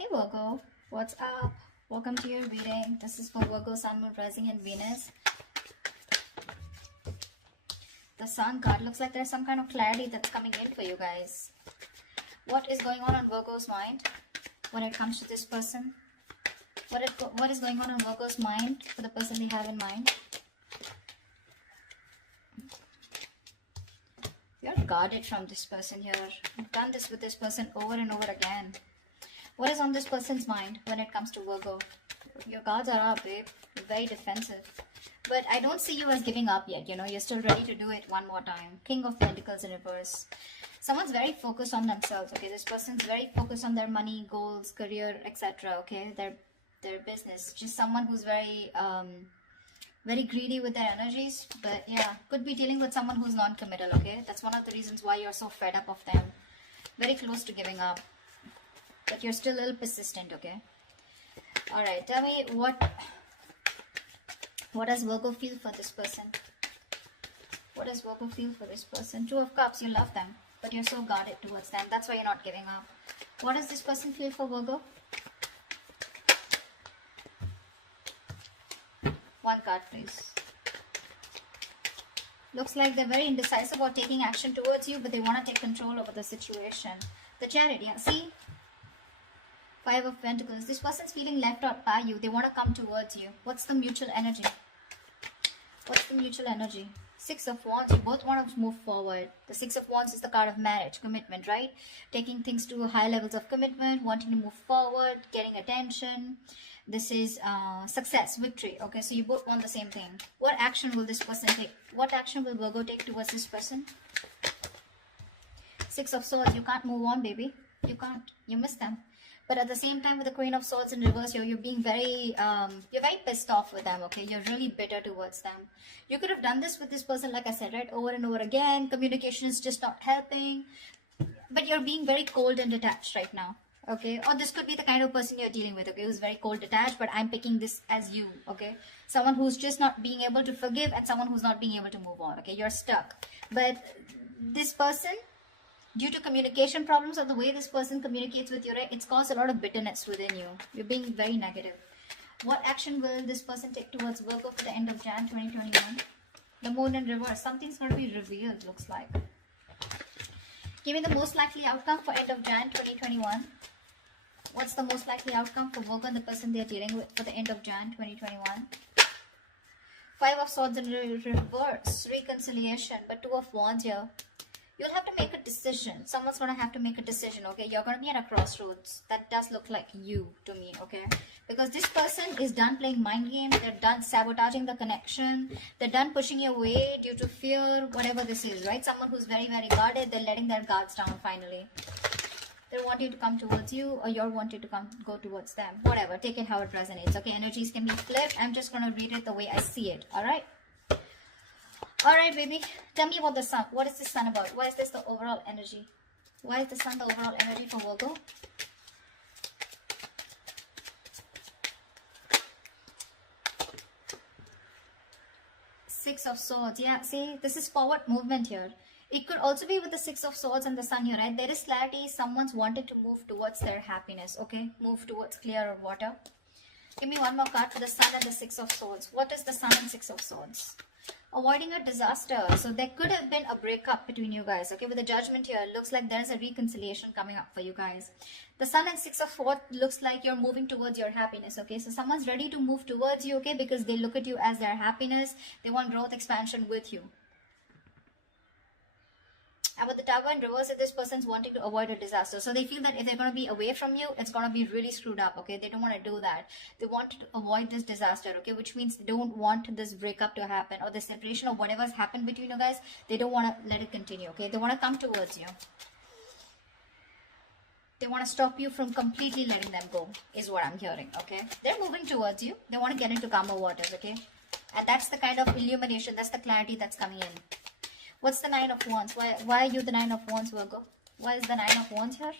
Hey Virgo, what's up? Welcome to your reading. This is for Virgo, Sun, Moon, Rising, and Venus. The Sun card looks like there's some kind of clarity that's coming in for you guys. What is going on Virgo's mind when it comes to this person? What is going on Virgo's mind for the person they have in mind? You're guarded from this person here. You've done this with this person over and over again. What is on this person's mind when it comes to Virgo? Your guards are up, babe. You're very defensive. But I don't see you as giving up yet, you know. You're still ready to do it one more time. King of Pentacles in reverse. Someone's very focused on themselves, okay? This person's very focused on their money, goals, career, etc., okay? Their business. Just someone who's very greedy with their energies. But yeah, could be dealing with someone who's non-committal, okay? That's one of the reasons why you're so fed up of them. Very close to giving up. But you're still a little persistent, okay? Alright, tell me what does Virgo feel for this person? What does Virgo feel for this person? Two of Cups, you love them, but you're so guarded towards them. That's why you're not giving up. What does this person feel for Virgo? One card, please. Looks like they're very indecisive about taking action towards you, but they want to take control over the situation. The Chariot, yeah, see? Five of Pentacles. This person's feeling left out by you. They want to come towards you. What's the mutual energy? What's the mutual energy? Six of Wands. You both want to move forward. The Six of Wands is the card of marriage, commitment, right? Taking things to high levels of commitment, wanting to move forward, getting attention. This is success, victory. Okay, so you both want the same thing. What action will this person take? What action will Virgo take towards this person? Six of Swords. You can't move on, baby. You can't. You miss them. But at the same time, with the Queen of Swords in reverse, you're being very, you're very pissed off with them, okay? You're really bitter towards them. You could have done this with this person, like I said, right? Over and over again. Communication is just not helping. But you're being very cold and detached right now, okay? Or this could be the kind of person you're dealing with, okay? Who's very cold, detached, but I'm picking this as you, okay? Someone who's just not being able to forgive and someone who's not being able to move on, okay? You're stuck. But this person, due to communication problems or the way this person communicates with you, right, it's caused a lot of bitterness within you. You're being very negative. What action will this person take towards Virgo for the end of Jan 2021? The Moon in reverse. Something's going to be revealed, looks like. Give me the most likely outcome for end of Jan 2021. What's the most likely outcome for Virgo and the person they're dealing with for the end of Jan 2021? Five of Swords in reverse. Reconciliation. But Two of Wands here. You'll have to make a decision. Someone's going to have to make a decision, okay? You're going to be at a crossroads. That does look like you to me, okay? Because this person is done playing mind games. They're done sabotaging the connection. They're done pushing you away due to fear, whatever this is, right? Someone who's very, very guarded. They're letting their guards down finally. They want you to come towards you or you're wanting to go towards them. Whatever. Take it how it resonates, okay? Energies can be flipped. I'm just going to read it the way I see it, all right? Alright, baby. Tell me about the Sun. What is the Sun about? Why is this the overall energy? Why is the Sun the overall energy for Virgo? Six of Swords. Yeah, see, this is forward movement here. It could also be with the Six of Swords and the Sun here, right? There is clarity. Someone's wanting to move towards their happiness, okay? Move towards clearer water. Give me one more card for the Sun and the Six of Swords. What is the Sun and Six of Swords? Avoiding a disaster. So there could have been a breakup between you guys, okay? With the Judgment here, it looks like there's a reconciliation coming up for you guys. The Sun and Six of Swords looks like you're moving towards your happiness, okay? So someone's ready to move towards you, okay? Because they look at you as their happiness. They want growth, expansion with you. And with the Tower in reverse, this person's wanting to avoid a disaster. So they feel that if they're going to be away from you, it's going to be really screwed up, okay? They don't want to do that. They want to avoid this disaster, okay? Which means they don't want this breakup to happen or the separation or whatever's happened between you guys. They don't want to let it continue, okay? They want to come towards you. They want to stop you from completely letting them go, is what I'm hearing, okay? They're moving towards you. They want to get into calmer waters, okay? And that's the kind of illumination, that's the clarity that's coming in. What's the Nine of Wands? Why are you the Nine of Wands, Virgo? Why is the Nine of Wands here?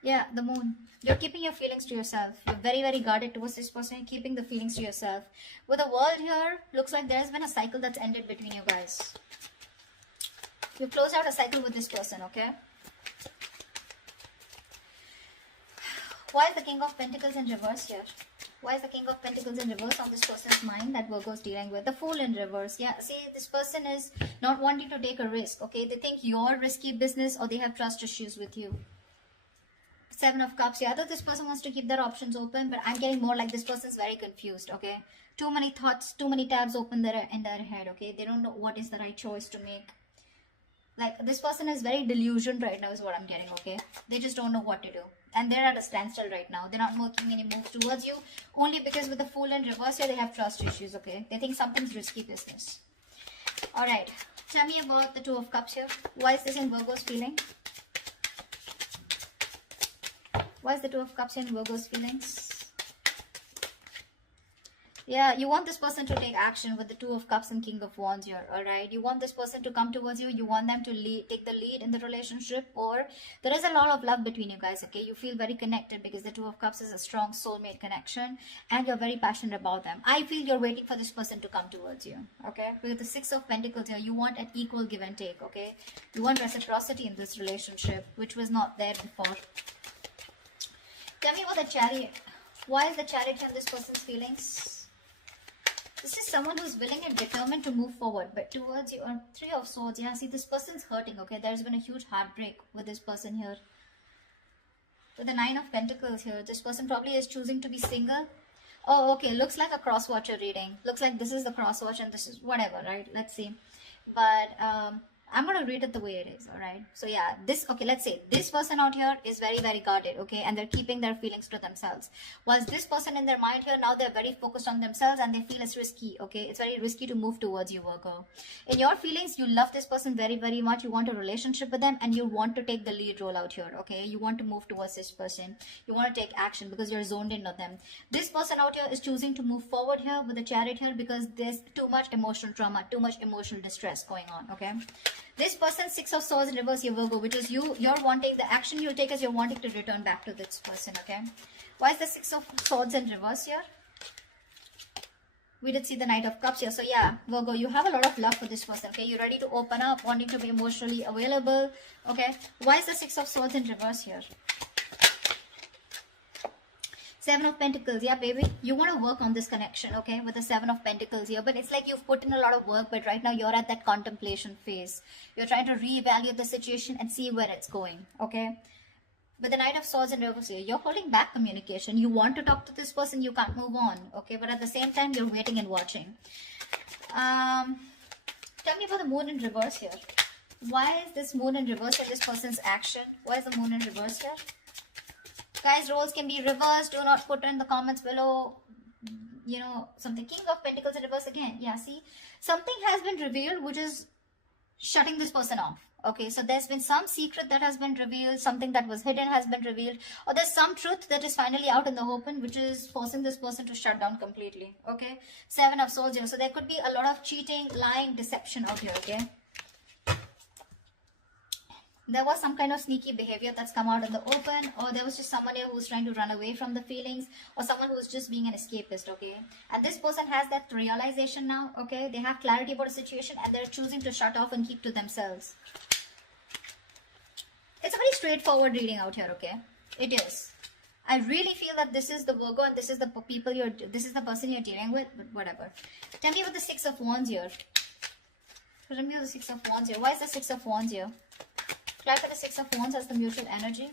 Yeah, the Moon. You're keeping your feelings to yourself. You're very, very guarded towards this person. You're keeping the feelings to yourself. With the World here, looks like there's been a cycle that's ended between you guys. You closed out a cycle with this person, okay? Why is the King of Pentacles in reverse here? Why is the King of Pentacles in reverse on this person's mind that Virgo is dealing with? The Fool in reverse. Yeah, see, this person is not wanting to take a risk, okay? They think you're risky business or they have trust issues with you. Seven of Cups. Yeah, I thought this person wants to keep their options open, but I'm getting more like this person's very confused, okay? Too many thoughts, too many tabs open in their head, okay? They don't know what is the right choice to make. Like, this person is very delusioned right now is what I'm getting, okay? They just don't know what to do. And they're at a standstill right now. They're not making any moves towards you. Only because with the Fool in reverse here, they have trust issues, okay? They think something's risky business. Alright. Tell me about the Two of Cups here. Why is this in Virgo's feeling? Why is the Two of Cups in Virgo's feelings? Yeah, you want this person to take action with the Two of Cups and King of Wands here, alright? You want this person to come towards you. You want them to take the lead in the relationship, or there is a lot of love between you guys, okay? You feel very connected because the Two of Cups is a strong soulmate connection and you're very passionate about them. I feel you're waiting for this person to come towards you, okay? With the Six of Pentacles here, you want an equal give and take, okay? You want reciprocity in this relationship, which was not there before. Tell me about the Chariot. Why is the Chariot in this person's feelings? This is someone who's willing and determined to move forward, but towards you, or Three of Swords. Yeah, see, this person's hurting, okay? There's been a huge heartbreak with this person here. With the Nine of Pentacles here, this person probably is choosing to be single. Oh, okay, looks like a cross-watcher reading. Looks like this is the cross-watch and this is whatever, right? Let's see. But, I'm going to read it the way it is, alright? So yeah, okay, let's say this person out here is very, very guarded, okay? And they're keeping their feelings to themselves. Whilst this person in their mind here, now they're very focused on themselves and they feel it's risky, okay? It's very risky to move towards you, Virgo. In your feelings, you love this person very, very much. You want a relationship with them and you want to take the lead role out here, okay? You want to move towards this person. You want to take action because you're zoned in on them. This person out here is choosing to move forward here with the Chariot here because there's too much emotional trauma, too much emotional distress going on, okay? This person, Six of Swords in reverse here, Virgo, which is you're wanting, the action you'll take is you're wanting to return back to this person, okay? Why is the Six of Swords in reverse here? We did see the Knight of Cups here. So yeah, Virgo, you have a lot of love for this person, okay? You're ready to open up, wanting to be emotionally available, okay? Why is the Six of Swords in reverse here? Seven of Pentacles, yeah, baby. You want to work on this connection, okay, with the Seven of Pentacles here. But it's like you've put in a lot of work, but right now you're at that contemplation phase. You're trying to reevaluate the situation and see where it's going, okay? With the Knight of Swords in reverse here, you're holding back communication. You want to talk to this person, you can't move on, okay? But at the same time, you're waiting and watching. Tell me about the Moon in reverse here. Why is this Moon in reverse in this person's action? Why is the Moon in reverse here? Guys, roles can be reversed. Do not put in the comments below, you know, something. King of Pentacles in reverse again. Yeah, see, something has been revealed which is shutting this person off. Okay, so there's been some secret that has been revealed, something that was hidden has been revealed, or there's some truth that is finally out in the open, which is forcing this person to shut down completely. Okay, Seven of Swords here. So there could be a lot of cheating, lying, deception out here. Okay. There was some kind of sneaky behavior that's come out in the open, or there was just someone here who's trying to run away from the feelings, or someone who's just being an escapist, okay? And this person has that realization now, okay? They have clarity about a situation and they're choosing to shut off and keep to themselves. It's a very straightforward reading out here, okay? It is. I really feel that this is the Virgo and this is the person you're dealing with, but whatever. Tell me about the Six of Wands here. Tell me about the Six of Wands here. Why is the Six of Wands here? Clarify the Six of Wands as the mutual energy.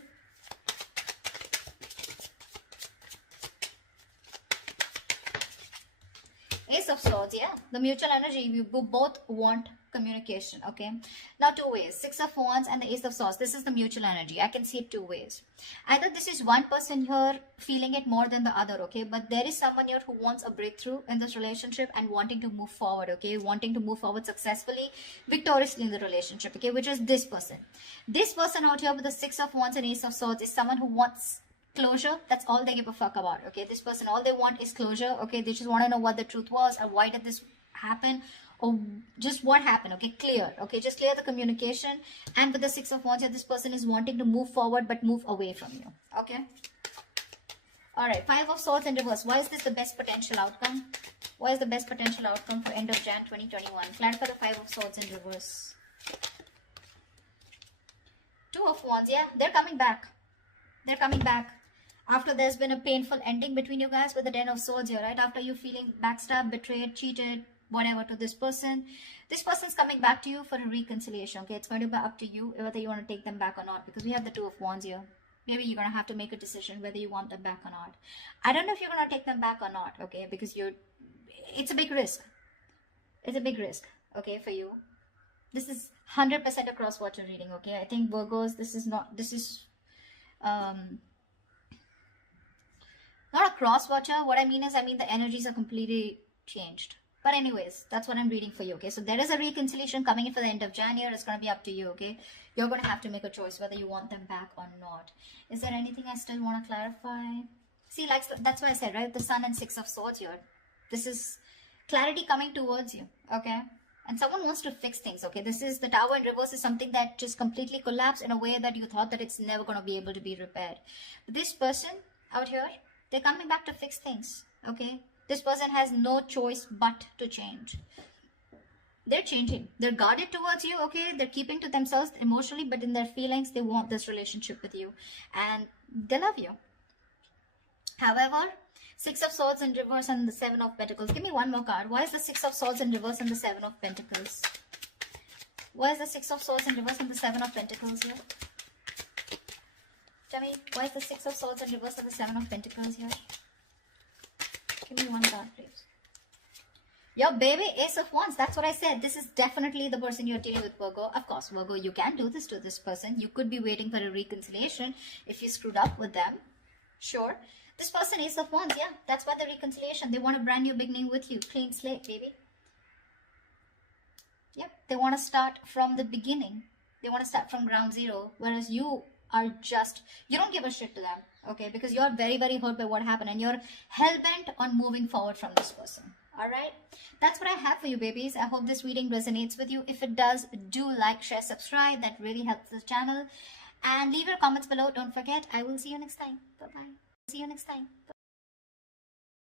Ace of Swords, yeah. The mutual energy, you both want communication, okay? Now, two ways. Six of Wands and the Ace of Swords. This is the mutual energy. I can see it two ways. Either this is one person here feeling it more than the other, okay? But there is someone here who wants a breakthrough in this relationship and wanting to move forward, okay? Wanting to move forward successfully, victoriously in the relationship, okay? Which is this person. This person out here with the Six of Wands and Ace of Swords is someone who wants closure. That's all they give a fuck about, okay? This person, all they want is closure, okay? They just want to know what the truth was, or why did this happen, or just what happened, okay? Clear, okay? Just clear the communication. And with the Six of Wands here, this person is wanting to move forward but move away from you, okay? All right, Five of Swords in reverse. Why is this the best potential outcome? Why is the best potential outcome for end of Jan 2021? Clarify the Five of Swords in reverse. Two of Wands, yeah, they're coming back. They're coming back. After there's been a painful ending between you guys with the Ten of Swords here, right? After you feeling backstabbed, betrayed, cheated, whatever to this person's coming back to you for a reconciliation, okay? It's going to be up to you whether you want to take them back or not, because we have the Two of Wands here. Maybe you're going to have to make a decision whether you want them back or not. I don't know if you're going to take them back or not, okay? Because it's a big risk. It's a big risk, okay, for you. This is 100% across what you're reading, okay? I think Virgos, this is not a cross watcher. What I mean is, the energies are completely changed. But anyways, that's what I'm reading for you, okay? So there is a reconciliation coming in for the end of January. It's going to be up to you, okay? You're going to have to make a choice whether you want them back or not. Is there anything I still want to clarify? See, like, that's why I said, right? The Sun and Six of Swords here. This is clarity coming towards you, okay? And someone wants to fix things, okay? This is the Tower in reverse is something that just completely collapsed in a way that you thought that it's never going to be able to be repaired. But this person out here, they're coming back to fix things, okay? This person has no choice but to change. They're changing. They're guarded towards you, okay? They're keeping to themselves emotionally, but in their feelings, they want this relationship with you. And they love you. However, Six of Swords in reverse and the Seven of Pentacles. Give me one more card. Why is the Six of Swords in reverse and the Seven of Pentacles? Why is the Six of Swords in reverse and the Seven of Pentacles here? Tell me, why is the Six of Swords in reverse and the Seven of Pentacles here? Give me one card, please. Your baby, Ace of Wands. That's what I said. This is definitely the person you're dealing with, Virgo. Of course, Virgo, you can do this to this person. You could be waiting for a reconciliation if you screwed up with them. Sure. This person, Ace of Wands, yeah. That's why the reconciliation. They want a brand new beginning with you. Clean slate, baby. Yep. They want to start from the beginning. They want to start from ground zero. Whereas you are just, you don't give a shit to them, okay? Because you're very, very hurt by what happened and you're hell-bent on moving forward from this person. All right, that's what I have for you, babies. I hope this reading resonates with you. If it does, do like, share, subscribe. That really helps the channel. And leave your comments below. Don't forget. I will see you next time. Bye-bye. See you next time.